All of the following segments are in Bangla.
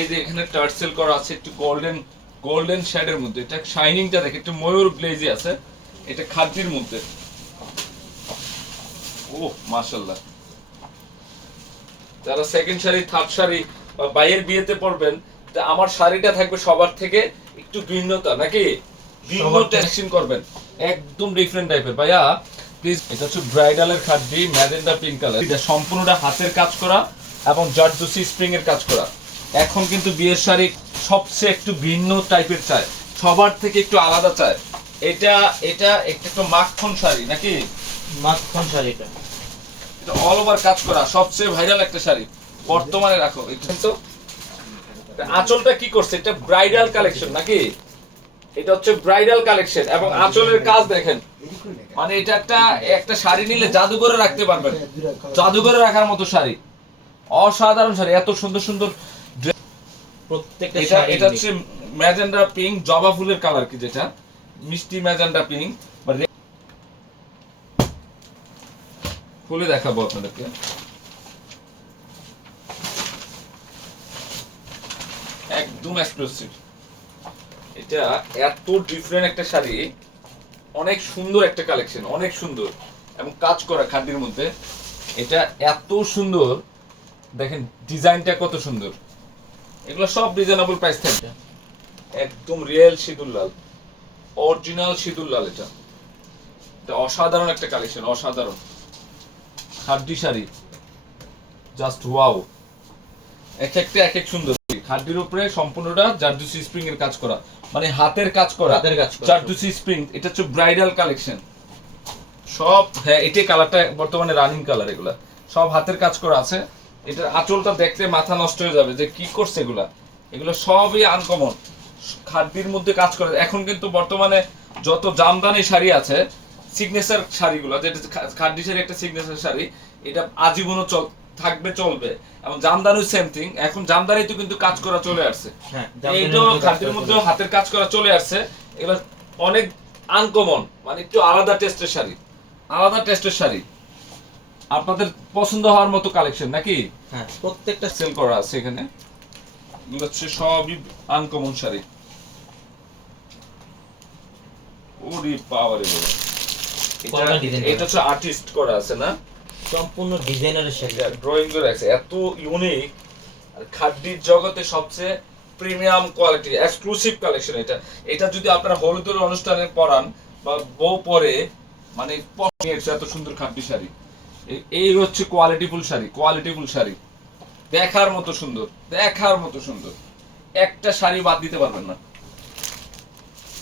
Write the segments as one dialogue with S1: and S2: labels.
S1: এই যে এখানে টার্সেল করা আছে একটু গোল্ডেন গোল্ডেন শেডের মধ্যে। এটা শাইনিংটা দেখে একটু ময়ূর গ্লেজি আছে। এটা খাদ্যের মধ্যে। ও মাশাল্লাহ যারা সেকেন্ড শাড়ি থার্ড শাড়ি বা বাইয়ের বিয়েতে পড়বেন তা আমার শাড়িটা থাকবে সবার থেকে একটু ভিন্নতা নাকি? ভিন্ন করবেন। একদম ডিফারেন্ট টাইপের ভাইয়া প্লিজ এটা হচ্ছে ব্রাইডালের খাদ্যি ম্যাজেন্ডা পিঙ্ক কালার এটা সম্পূর্ণটা হাতের কাজ করা এবং জারদুসি স্প্রিং এর কাজ করা। এখন কিন্তু বিয়ের শাড়ি সবচেয়ে একটু ভিন্ন টাইপের চায় সবার থেকে একটু আলাদা চায় এটা এটা একটা একটু মাখন শাড়ি নাকি?
S2: মাখন শাড়িটা
S1: এটা। অল ওভার কাজ করা সবচেয়ে ভাইরাল একটা শাড়ি। বর্তমানে রাখো এটা তো। আঁচলটা কি করছে? এটা ব্রাইডাল কালেকশন নাকি? এটা হচ্ছে ব্রাইডাল কালেকশন এবং আঁচলের কাজ দেখেন। মানে এটা একটা একটা শাড়ি নিলে জাদুঘরে রাখতে পারবেন। জাদুঘরে রাখার মতো শাড়ি। অসাধারণ শাড়ি এত সুন্দর সুন্দর।
S2: প্রত্যেকটা
S1: এটা এটা হচ্ছে ম্যাজেন্ডা পিঙ্ক জবা ফুলের কালার কি যেটা? মিষ্টি ম্যাজেন্ডা পিঙ্ক। খুলে দেখাবো আপনাদেরকে। একদম এক্সক্লুসিভ এটা এত ডিফারেন্ট একটা শাড়ি। অনেক সুন্দর একটা কালেকশন অনেক সুন্দর। এবং কাজ করা খাদ্যের মধ্যে। এটা এত সুন্দর। দেখেন ডিজাইনটা কত সুন্দর। এগুলো সব রিজনেবল প্রাইস থাকবে। একদম রিয়েল সিঁদুর লাল। অরিজিনাল সিঁদুর লাল এটা। এটা অসাধারণ একটা কালেকশন অসাধারণ। খাদ্যি শাড়ি। জাস্ট ওয়াও এক একটা এক এক সুন্দর। খাদ্যের উপরে সম্পূর্ণটা জারদুসি স্প্রিং এর কাজ করা। মানে হাতের কাজ করা।
S2: হাতের কাজ করা।
S1: জারদুসি স্প্রিং এটা হচ্ছে ব্রাইডাল কালেকশন সব হ্যাঁ এটাই কালারটা বর্তমানে রানিং কালার এগুলা। সব হাতের কাজ করা আছে। এটার আঁচলটা দেখলে মাথা নষ্ট হয়ে যাবে যে কি করছে এগুলা। এগুলো সবই আনকমন খাদ্যের মধ্যে কাজ করে। এখন কিন্তু বর্তমানে যত জামদানি শাড়ি আছে সিগনেচার শাড়িগুলো যেটা খাদ্যি শাড়ি একটা সিগনেচার শাড়ি এটা আজীবনও চল থাকবে চলবে। এবং জামদানি সেম থিং এখন জামদানিতে কিন্তু কাজ করা চলে আসছে।
S2: হ্যাঁ
S1: এইটাও খাদ্যের মধ্যে হাতের কাজ করা চলে আসছে। এগুলো অনেক আনকমন মানে একটু আলাদা টেস্টের শাড়ি। আলাদা টেস্টের শাড়ি। আপনাদের পছন্দ হওয়ার মতো কালেকশন নাকি?
S2: হ্যাঁ প্রত্যেকটা
S1: সেল করা আছে এখানে। এগুলো হচ্ছে সবই আনকমন শাড়ি। ওরে পাওয়ারে বাবা। এটা হচ্ছে আর্টিস্ট করা আছে না?
S2: সম্পূর্ণ ডিজাইনারের শাড়ি।
S1: ড্রয়িং করে আছে এত ইউনিক আর খাদ্যির জগতে সবচেয়ে প্রিমিয়াম কোয়ালিটি এক্সক্লুসিভ কালেকশন এটা। এটা যদি আপনারা হলুদের অনুষ্ঠানে পরান বা বউ পরে মানে পরে এত সুন্দর খাদ্য শাড়ি। এই হচ্ছে কোয়ালিটিফুল শাড়ি কোয়ালিটিফুল শাড়ি। দেখার মতো সুন্দর দেখার মতো সুন্দর। একটা শাড়ি বাদ দিতে পারবেন না।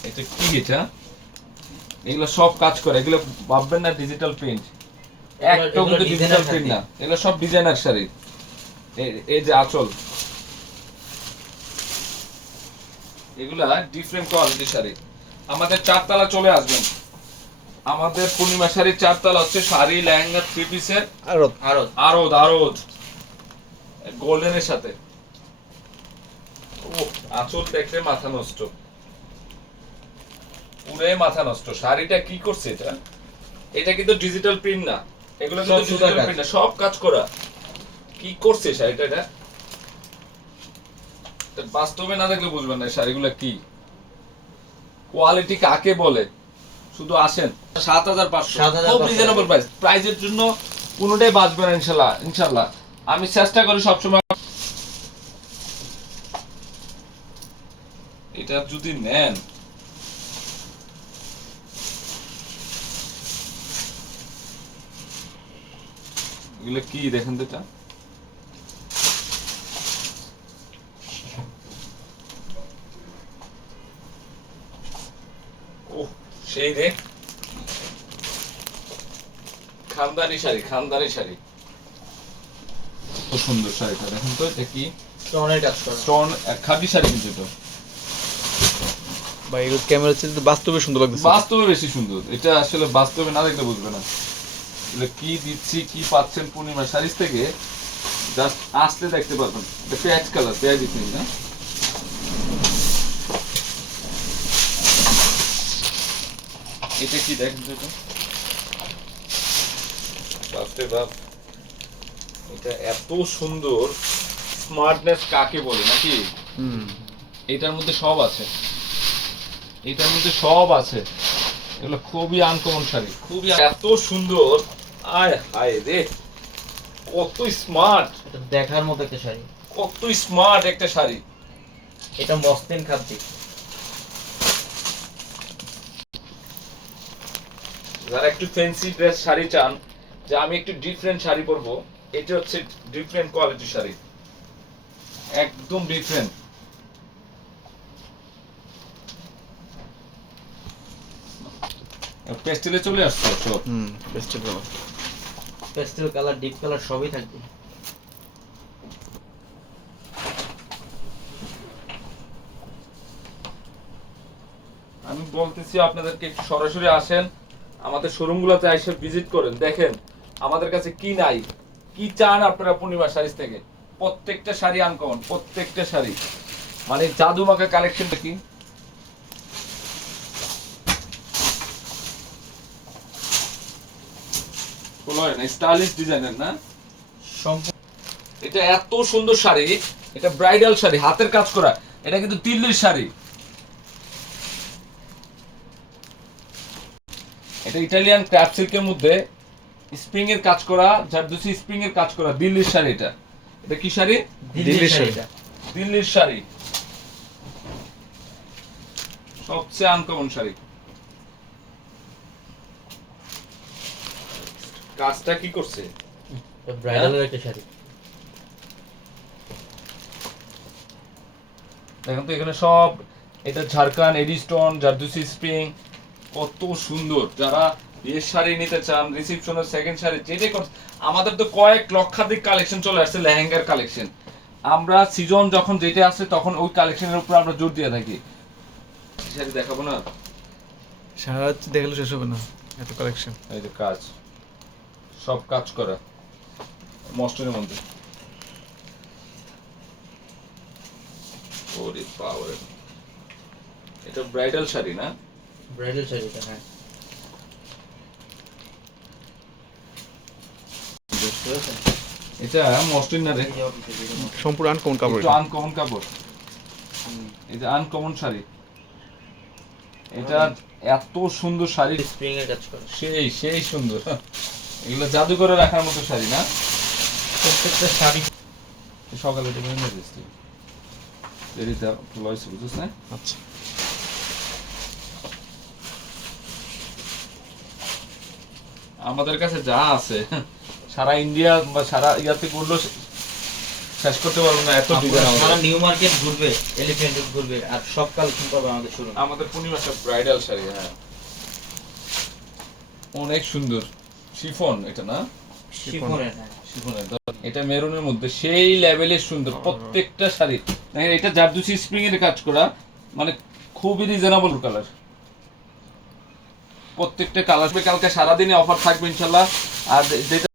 S1: এটা কি এটা? এগুলো সব কাজ করে এগুলো ভাববেন না ডিজিটাল প্রিন্ট একটাও কিন্তু ডিজিটাল প্রিন্ট না। এগুলো সব ডিজাইনার শাড়ি। এই- এই যে আঁচল। এগুলা ডিফারেন্ট কোয়ালিটির শাড়ি। আমাদের চারতলা চলে আসবেন। আমাদের পূর্ণিমা শাড়ির চারতলা হচ্ছে শাড়ি লেহেঙ্গা থ্রি পিসের
S2: আরও আরও
S1: আরদ আরদ গোল্ডেনের সাথে। ও আঁচল দেখলে মাথা নষ্ট। পুরে মাথা নষ্ট। শাড়িটা কি করছে এটা? এটা কিন্তু ডিজিটাল প্রিন্ট না। এগুলো কিন্তু
S2: সব
S1: ডিজিটাল
S2: কাজ।
S1: প্রিন্ট না। সব কাজ করা। কি করছে শাড়িটা এটা? এটা বাস্তবে না দেখলে বুঝবেন না শাড়িগুলো কি। কোয়ালিটি কাকে বলে? শুধু আসেন। সাত হাজার পাঁচশো। খুব রিজনেবল প্রাইস প্রাইজের জন্য কোনোটাই বাঁচবে না ইনশাল্লাহ ইনশাল্লাহ। আমি চেষ্টা করি সবসময় এটা যদি নেন। এগুলো কি দেখেন তো এটা? সেই রে। খানদানি শাড়ি খানদানি শাড়ি। খুব সুন্দর শাড়িটা দেখেন তো এটা কি?
S2: স্টোনের কাজ করা।
S1: স্টোন খাদি শাড়ি কিন্তু এটা।
S3: বা এগুলো ক্যামেরা চেয়ে বাস্তবে সুন্দর লাগতেছে।
S1: বাস্তবে বেশি সুন্দর। এটা আসলে বাস্তবে না দেখলে বুঝবে না। এগুলো কি দিচ্ছি কি পাচ্ছেন পূর্ণিমা শাড়ির থেকে জাস্ট আসলে দেখতে পারবেন। এটা পেঁয়াজ কালার পেঁয়াজ দিচ্ছেন না এটা কি দেখেন তো এটা? বাপরে বাপ। এটা এত সুন্দর। স্মার্টনেস কাকে বলে নাকি?
S3: হুম।
S1: এটার মধ্যে সব আছে। এটার মধ্যে সব আছে। এগুলো খুবই আনকমন শাড়ি খুবই এত সুন্দর। আয় হায় রে কত স্মার্ট
S2: এটা দেখার মতো একটা শাড়ি।
S1: কত স্মার্ট একটা শাড়ি।
S2: এটা মসলিন খাদ্য
S1: যারা একটু ফ্যান্সি ড্রেস শাড়ি চান যে আমি একটু ডিফারেন্ট শাড়ি পরবো এটা হচ্ছে ডিফারেন্ট কোয়ালিটির শাড়ি। একদম ডিফারেন্ট পেস্টেলে চলে আসছে সব।
S3: হুম pastel colour
S2: pastel colour deep colour সবই থাকবে।
S1: আমি বলতেছি আপনাদেরকে একটু সরাসরি আসেন। আমাদের শোরুমগুলোতে এসে ভিজিট করেন দেখেন আমাদের কাছে কি নাই কি চান আপনারা পূর্ণিমা শাড়ি থেকে? প্রত্যেকটা শাড়ি আনকমন প্রত্যেকটা শাড়ি। মানে জাদু মাখা কালেকশনটা কি? স্টাইলিশ ডিজাইনের না এটা এত সুন্দর শাড়ি এটা ব্রাইডাল শাড়ি হাতের কাজ করা এটা কিন্তু তিল্লির শাড়ি। এটা ইটালিয়ান ক্র্যাপ সিল্কের মধ্যে স্প্রিং এর কাজ করা জারদুসি স্প্রিং এর কাজ করা দিল্লির শাড়ি এটা। এটা কি শাড়ি?
S2: দিল্লির
S3: শাড়ি।
S1: দিল্লির শাড়ি। সবচেয়ে আনকমন শাড়ি। কাজটা কি করছে?
S2: ব্রাইডালের একটা শাড়ি।
S1: দেখেন তো এখানে সব এটা ঝাড়খান এডিস্টোন জারদুসি স্প্রিং কত সুন্দর। যারা বিয়ের শাড়ি নিতে চান রিসিপশনের সেকেন্ড শাড়ি যেটাই আমাদের তো কয়েক লক্ষাধিক কালেকশন চলে আসছে লেহেঙ্গার কালেকশন আমরা সিজন যখন যেটা আসে তখন ওই কালেকশনের উপর আমরা জোর দিয়ে থাকি। শাড়ি দেখাবো না?
S3: সারা দেখলে শেষ হবে না এত কালেকশন
S1: এই যে কাজ। সব কাজ করা। মস্টের মধ্যে। ওরে পাওয়ার এটা ব্রাইডাল শাড়ি না?
S2: ব্রাইডাল শাড়িটা হ্যাঁ।
S1: এটা মসলিন না রে।
S3: সম্পূর্ণ আনকমন কাপড়
S1: একটু আনকমন কাপড়। এটা আনকমন শাড়ি। এটা এত সুন্দর শাড়ি।
S2: স্প্রিং এর কাজ করা।
S1: সেই সেই সুন্দর। এগুলো জাদু করে রাখার মতো শাড়ি না?
S2: প্রত্যেকটা শাড়ি।
S1: সকালে এটা কিনে লয়েছে বুঝছিস না?
S3: আচ্ছা।
S1: আমাদের কাছে যা আছে সারা ইন্ডিয়া বা সারা ইয়াতে করলেও শেষ করতে পারব না এত ডিজাইন
S2: সারা নিউ মার্কেট ঘুরবে এলিফ্যান্ট ঘুরবে আর সব কালেকশন পাবে আমাদের শোরুম
S1: আমাদের পূর্ণিমা সব ব্রাইডাল শাড়ি হ্যাঁ। অনেক সুন্দর। শিফন এটা না?
S2: শিফনের হ্যাঁ
S1: শিফনের। এটা মেরুনের মধ্যে সেই লেভেলের সুন্দর প্রত্যেকটা শাড়ি। এটা জারদুসি স্প্রিং এর কাজ করা মানে খুবই রিজনেবল কালার প্রত্যেকটা কালার কালকে সারাদিনে অফার থাকবে ইনশাল্লাহ। আর যেটা